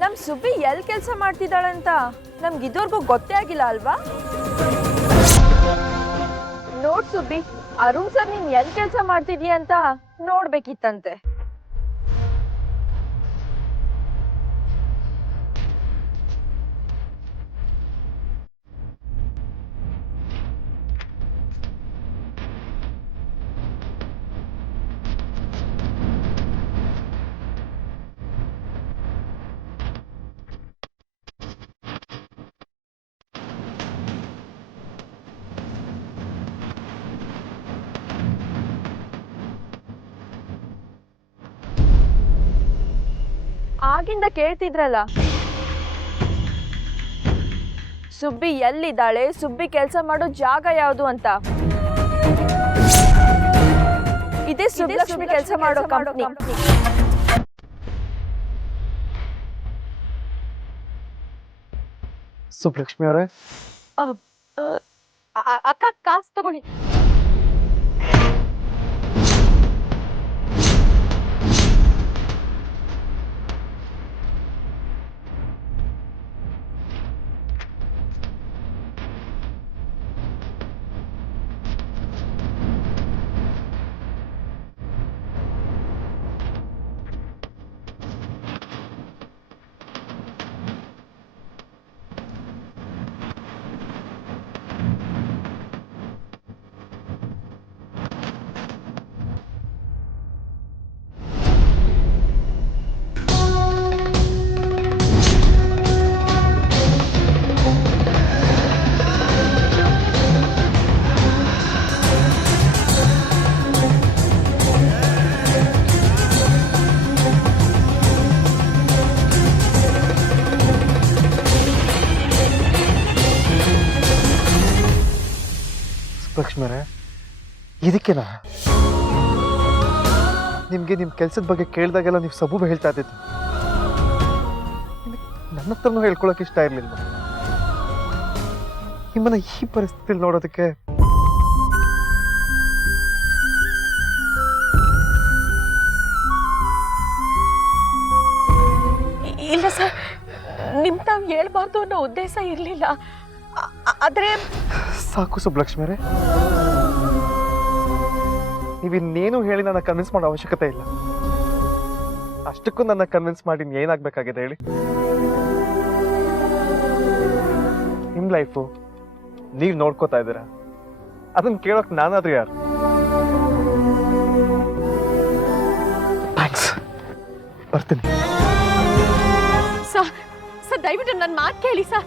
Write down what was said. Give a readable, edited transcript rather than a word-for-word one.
ನಮ್ ಸುಬ್ಬಿ ಎಲ್ಲಿ ಕೆಲಸ ಮಾಡ್ತಿದ್ದಾಳಂತ ನಮ್ಗೆ ಇದುವರೆಗೂ ಗೊತ್ತೇ ಆಗಿಲ್ಲ ಅಲ್ವಾ? ನೋಡ್ ಸುಬ್ಬಿ, ಅರುಣ್ ಸರ್ ನೀನ್ ಎಲ್ಲಿ ಕೆಲಸ ಮಾಡ್ತಿದೀಯ ಅಂತ ನೋಡ್ಬೇಕಿತ್ತಂತೆ. ಆಗಿಂದ ಕೇಳ್ತಿದ್ರಲ್ಲ, ಸುಬ್ಬಿ ಎಲ್ಲಿದ್ದಾಳೆ, ಸುಬ್ಬಿ ಕೆಲಸ ಮಾಡೋ ಜಾಗ ಯಾವುದು ಅಂತ. ಇದೇ ಸುಬ್ಬಲಕ್ಷ್ಮಿ ಕೆಲಸ ಮಾಡೋ ಕಂಪನಿ. ಸುಬ್ಬಲಕ್ಷ್ಮಿ ಅವರೇ, ಅಕ್ಕ ಕಾಸು ತಗೊಳ್ಳಿ. ಲಕ್ಷ್ಮಿ ಅವರೇ, ಇದಕ್ಕೆನಾ ನಿಮ್ಗೆ ನಿಮ್ ಕೆಲ್ಸದ ಬಗ್ಗೆ ಕೇಳಿದಾಗೆಲ್ಲ ನೀವು ಸಬೂಬು ಹೇಳ್ತಾ ಇದ್ದಿದ್ದು? ನನ್ನ ಹತ್ರನೂ ಹೇಳ್ಕೊಳಕ್ ಇಷ್ಟ ಇರ್ಲಿಲ್ಲ. ನಿಮ್ಮನ್ನ ಈ ಪರಿಸ್ಥಿತಿಲಿ ನೋಡೋದಕ್ಕೆ ಇಲ್ಲ ಸರ್, ನಿಮ್ ತಾವ್ ಹೇಳ್ಬಾರ್ದು ಅನ್ನೋ ಉದ್ದೇಶ ಇರ್ಲಿಲ್ಲ. ಆದ್ರೆ ಸಾಕು ಸುಬ್ಬಲಕ್ಷ್ಮಿ ಅವರೇ, ನೀವಿನ್ನೇನು ಹೇಳಿ ನನ್ನ ಕನ್ವಿನ್ಸ್ ಮಾಡೋ ಅವಶ್ಯಕತೆ ಇಲ್ಲ. ಅಷ್ಟಕ್ಕೂ ನನ್ನ ಕನ್ವಿನ್ಸ್ ಮಾಡಿ ಏನಾಗ್ಬೇಕಾಗಿದೆ ಹೇಳಿ? ನಿಮ್ ಲೈಫು ನೀವ್ ನೋಡ್ಕೋತಾ ಇದ್ದೀರಾ, ಅದನ್ನ ಕೇಳೋಕ್ ನಾನಾದ್ರೂ ಯಾರು? ಥ್ಯಾಂಕ್ಸ್, ಬರ್ತೀನಿ. ಸರ್ ದಯವಿಟ್ಟು ನನ್ನ ಮಾತು ಕೇಳಿ ಸರ್.